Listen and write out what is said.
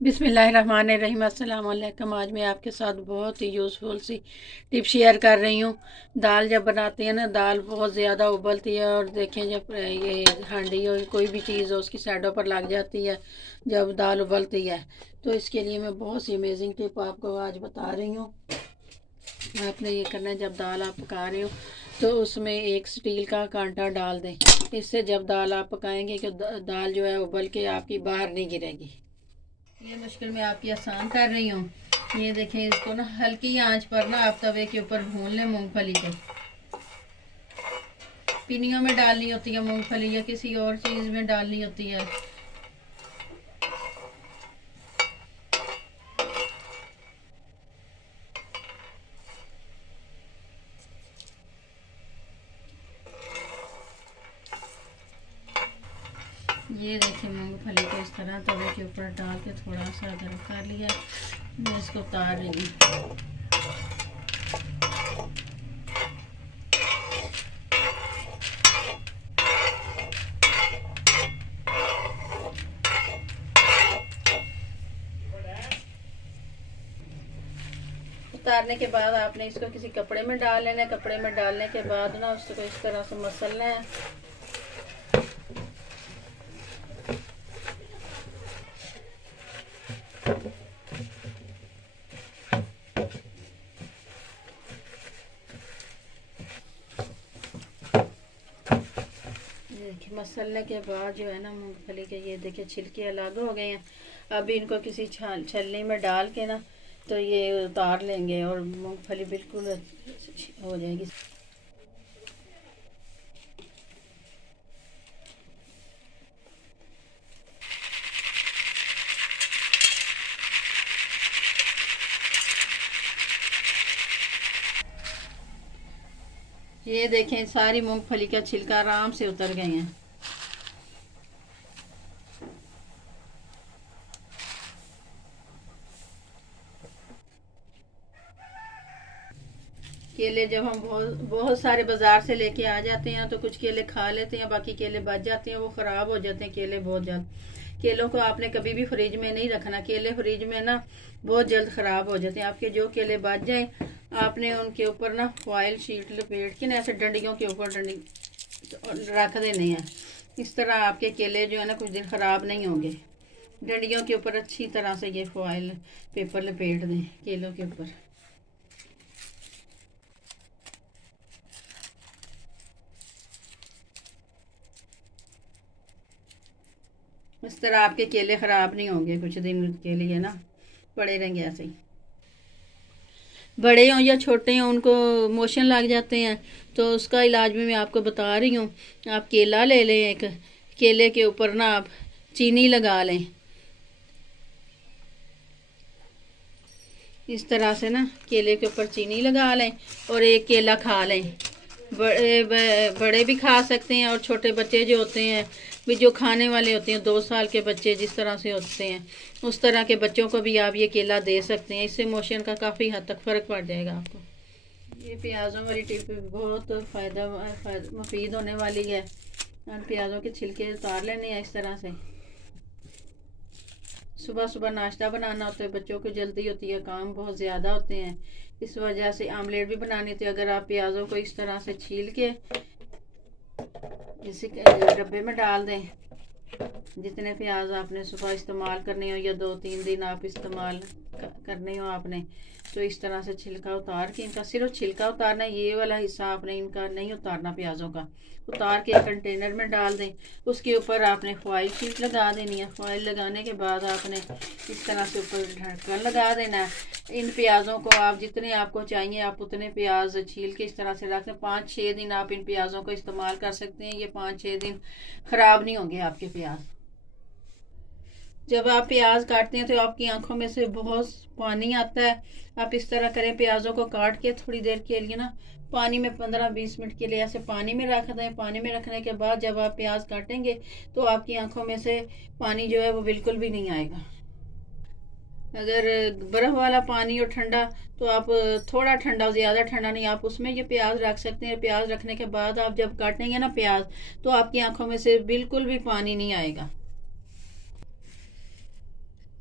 बिस्मिल्लाहिर्रहमानिर्रहीम। अस्सलाम वालेकुम। आज मैं आपके साथ बहुत ही यूज़फुल सी टिप शेयर कर रही हूँ। दाल जब बनाते हैं ना, दाल बहुत ज़्यादा उबलती है और देखें जब ये हांडी और कोई भी चीज़ हो उसकी साइडों पर लग जाती है जब दाल उबलती है। तो इसके लिए मैं बहुत सी अमेजिंग टिप आपको आज बता रही हूँ। आपने ये करना है, जब दाल आप पका रहे हो तो उसमें एक स्टील का कांटा डाल दें। इससे जब दाल आप पकाएंगे कि दाल जो है उबल के आपकी बाहर नहीं गिरेगी। ये मुश्किल मैं आपकी आसान कर रही हूँ। ये देखें, इसको ना हल्की आंच पर ना आप तवे के ऊपर भून लें मूंगफली को। पिनियों में डालनी होती है मूंगफली या किसी और चीज़ में डालनी होती है। ये देखिए, मूंगफली को इस तरह तवे के ऊपर डाल के थोड़ा सा गर्म कर लिया। मैं इसको उतार रही हूँ। उतारने के बाद आपने इसको किसी कपड़े में डाल लेना है। कपड़े में डालने के बाद ना उसको इस तरह से मसलना है। देखिए, मसलने के बाद जो है ना मूंगफली के ये देखिए छिलके अलग हो गए हैं। अब इनको किसी छलनी में डाल के ना तो ये उतार लेंगे और मूंगफली बिल्कुल हो जाएगी। ये देखें, सारी मूंगफली का छिलका आराम से उतर गए हैं। केले जब हम बहुत बहुत सारे बाजार से लेके आ जाते हैं तो कुछ केले खा लेते हैं, बाकी केले बच जाते हैं, वो ख़राब हो जाते हैं केले बहुत जल्द। केलों को आपने कभी भी फ्रिज में नहीं रखना। केले फ्रिज में ना बहुत जल्द ख़राब हो जाते हैं। आपके जो केले बच जाएं आपने उनके ऊपर ना फॉइल शीट लपेट के ना ऐसे डंडियों के ऊपर डंडी रख देने हैं। इस तरह आपके केले जो है ना कुछ दिन ख़राब नहीं होंगे। डंडियों के ऊपर अच्छी तरह से ये फॉइल पेपर लपेट दें केलों के ऊपर। इस तरह आपके केले ख़राब नहीं होंगे, कुछ दिन के लिए ना पड़े रहेंगे ऐसे ही। बड़े हों या छोटे हों उनको मोशन लग जाते हैं तो उसका इलाज भी मैं आपको बता रही हूँ। आप केला ले लें, एक केले के ऊपर ना आप चीनी लगा लें। इस तरह से ना केले के ऊपर चीनी लगा लें और एक केला खा लें। बड़े भी खा सकते हैं और छोटे बच्चे जो होते हैं भी, जो खाने वाले होते हैं 2 साल के बच्चे जिस तरह से होते हैं उस तरह के बच्चों को भी आप ये केला दे सकते हैं। इससे मोशन का काफ़ी हद तक फ़र्क पड़ जाएगा आपको। ये प्याज़ों वाली टिप बहुत मुफीद होने वाली है। और प्याज़ों के छिलके उतार लेने हैं इस तरह से। सुबह सुबह नाश्ता बनाना होता है, बच्चों को जल्दी होती है, काम बहुत ज़्यादा होते हैं, इस वजह से आमलेट भी बनानी होती है। अगर आप प्याज़ों को इस तरह से छील के इसी डब्बे में डाल दें, जितने प्याज आपने सुबह इस्तेमाल करने हो या 2-3 दिन आप इस्तेमाल करने हो आपने, तो इस तरह से छिलका उतार के, इनका सिर्फ छिलका उतारना, ये वाला हिस्सा आपने इनका नहीं उतारना। प्याज़ों का उतार के कंटेनर में डाल दें। उसके ऊपर आपने फॉइल शीट लगा देनी है। फॉइल लगाने के बाद आपने इस तरह से ऊपर ढक्कन लगा देना है। इन प्याज़ों को आप जितने आपको चाहिए आप उतने प्याज छील के इस तरह से रख दें। 5-6 दिन आप इन प्याज़ों को इस्तेमाल कर सकते हैं। ये 5-6 दिन ख़राब नहीं होंगे आपके प्याज। जब आप प्याज काटते हैं तो आपकी आंखों में से बहुत पानी आता है। आप इस तरह करें, प्याज़ों को काट के थोड़ी देर के लिए ना पानी में 15-20 मिनट के लिए ऐसे पानी में रख दें। पानी में रखने के बाद जब आप प्याज काटेंगे तो आपकी आंखों में से पानी जो है वो बिल्कुल भी नहीं आएगा। अगर बर्फ़ वाला पानी और ठंडा तो आप थोड़ा ठंडा, ज़्यादा ठंडा नहीं, आप उसमें ये प्याज रख सकते हैं। प्याज रखने के बाद आप जब काटेंगे ना प्याज तो आपकी आंखों में से बिल्कुल भी पानी नहीं आएगा।